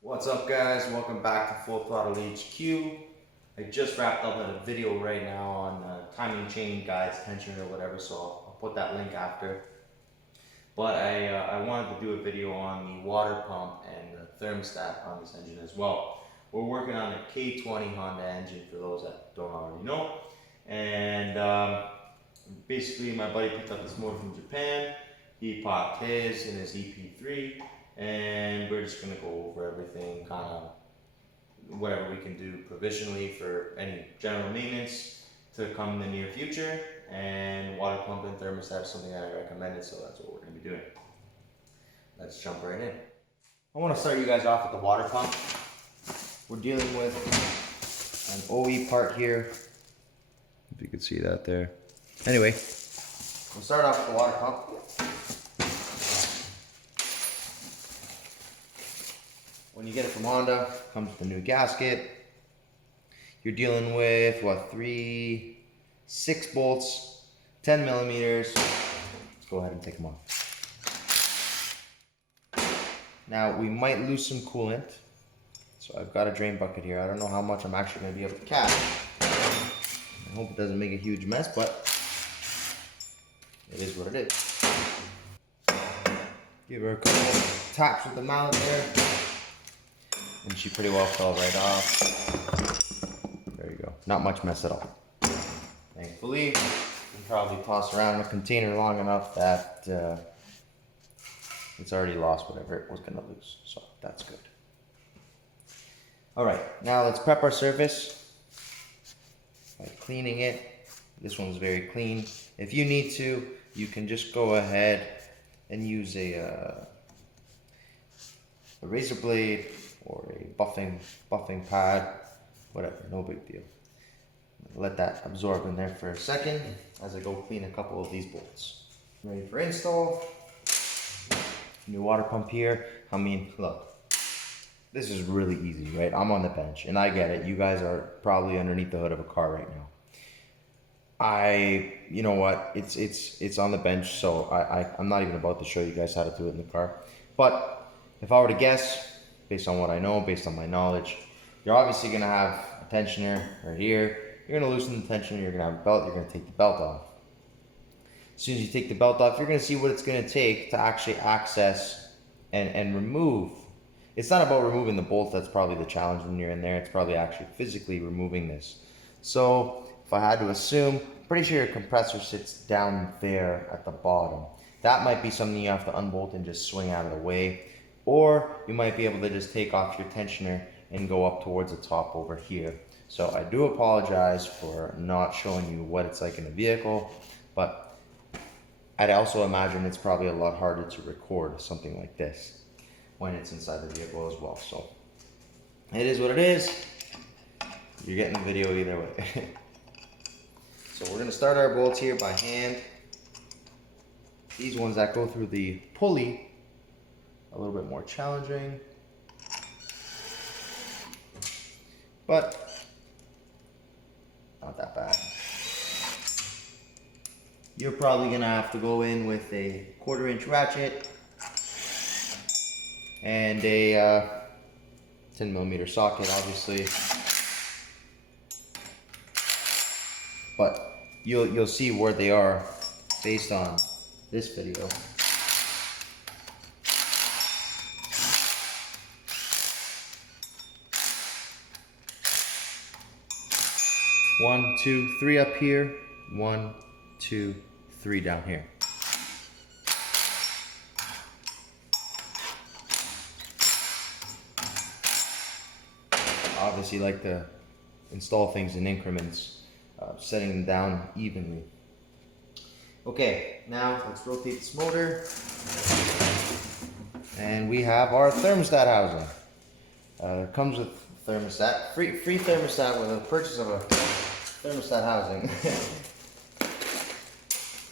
What's up, guys? Welcome back to Full Throttle HQ. I just wrapped up a video right now on timing chain guides, tension or whatever, so I'll put that link after. But I wanted to do a video on the water pump and the thermostat on this engine as well. We're working on a K20 Honda engine for those that don't already know. And basically my buddy picked up this motor from Japan. He popped his in his EP3. And we're just going to go over everything, kind of whatever we can do provisionally for any general maintenance to come in the near future. And water pump and thermostat is something that I recommended, so that's what we're going to be doing. Let's jump right in. I want to start you guys off with the water pump. We're dealing with an OE part here, if you could see that there. Anyway, we'll start off with the water pump. When you get it from Honda, it comes with a new gasket. You're dealing with what, 6 bolts, 10 millimeters. Let's go ahead and take them off. Now we might lose some coolant. So I've got a drain bucket here. I don't know how much I'm actually going to be able to catch. I hope it doesn't make a huge mess, but it is what it is. Give her a couple taps with the mallet there. And she pretty well fell right off. There you go. Not much mess at all. Thankfully, you can probably toss around in a container long enough that it's already lost whatever it was going to lose. So that's good. Alright, now let's prep our surface by cleaning it. This one's very clean. If you need to, you can just go ahead and use a razor blade or a buffing pad, whatever, no big deal. Let that absorb in there for a second as I go clean a couple of these bolts. Ready for install. New water pump here. I mean, look, this is really easy, right? I'm on the bench and I get it. You guys are probably underneath the hood of a car right now. You know what? It's on the bench, so I'm not even about to show you guys how to do it in the car. But if I were to guess, based on what I know, based on my knowledge, you're obviously going to have a tensioner right here. You're going to loosen the tensioner, you're going to have a belt, you're going to take the belt off. As soon as you take the belt off, you're going to see what it's going to take to actually access and remove. It's not about removing the bolt, that's probably the challenge when you're in there. It's probably actually physically removing this. So if I had to assume, pretty sure your compressor sits down there at the bottom. That might be something you have to unbolt and just swing out of the way. Or you might be able to just take off your tensioner and go up towards the top over here. So I do apologize for not showing you what it's like in a vehicle, but I'd also imagine it's probably a lot harder to record something like this when it's inside the vehicle as well. So it is what it is. You're getting the video either way. So we're gonna start our bolts here by hand. These ones that go through the pulley, a little bit more challenging, but not that bad. You're probably gonna have to go in with a 1/4-inch ratchet and a 10 millimeter socket, obviously, but you'll see where they are based on this video. One, two, three up here. 1, 2, 3 down here. Obviously, like to install things in increments, setting them down evenly. Okay, now let's rotate this motor. And we have our thermostat housing. It comes with thermostat, free thermostat with a purchase of a thermostat housing.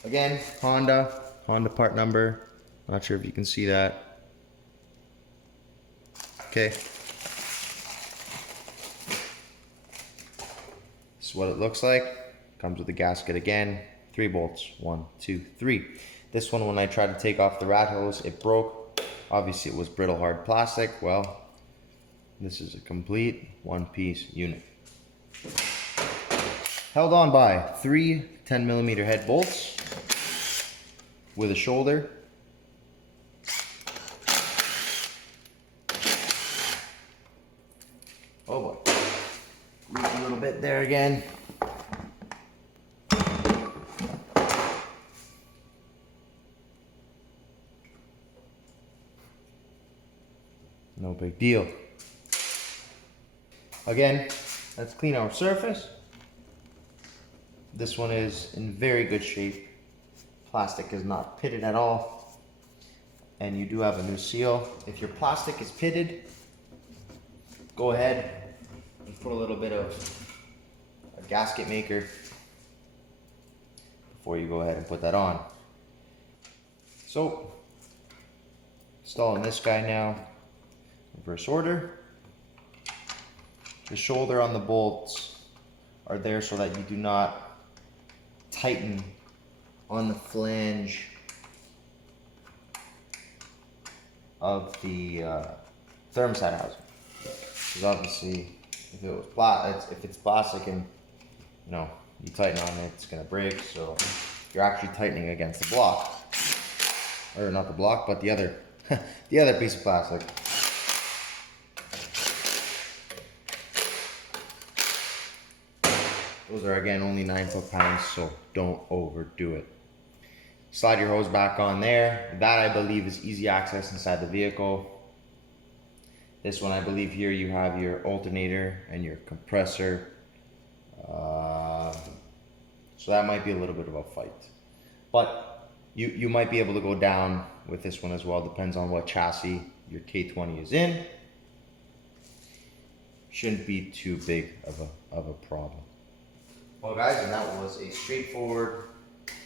Again, Honda part number. Not sure if you can see that. Okay. This is what it looks like. Comes with a gasket again. 3 bolts. 1, 2, 3. This one, when I tried to take off the rat hose, it broke. Obviously it was brittle hard plastic. Well, This is a complete one-piece unit. Held on by 3 10mm head bolts with a shoulder. Oh boy. Leak a little bit there again. No big deal. Again, let's clean our surface. This one is in very good shape. Plastic is not pitted at all. And you do have a new seal. If your plastic is pitted, go ahead and put a little bit of a gasket maker before you go ahead and put that on. So, installing this guy now, reverse order. The shoulder on the bolts are there so that you do not tighten on the flange of the thermostat housing. Because obviously, if it's plastic and you tighten on it, it's gonna break. So you're actually tightening against the block, or not the block, but the other the other piece of plastic. Those are again only 9 foot-pounds, so don't overdo it. Slide your hose back on there. That I believe is easy access inside the vehicle. This one I believe here you have your alternator and your compressor. So that might be a little bit of a fight. But you might be able to go down with this one as well. Depends on what chassis your K20 is in. Shouldn't be too big of a problem. Well guys, and that was a straightforward,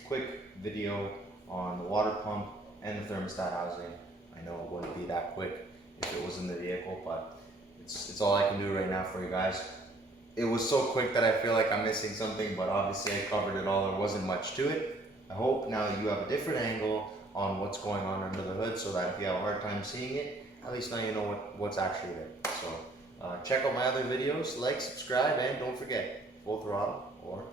quick video on the water pump and the thermostat housing. I know it wouldn't be that quick if it was in the vehicle, but it's all I can do right now for you guys. It was so quick that I feel like I'm missing something, but obviously I covered it all. There wasn't much to it. I hope now that you have a different angle on what's going on under the hood, so that if you have a hard time seeing it, at least now you know what's actually there. So check out my other videos, like, subscribe, and don't forget, full throttle or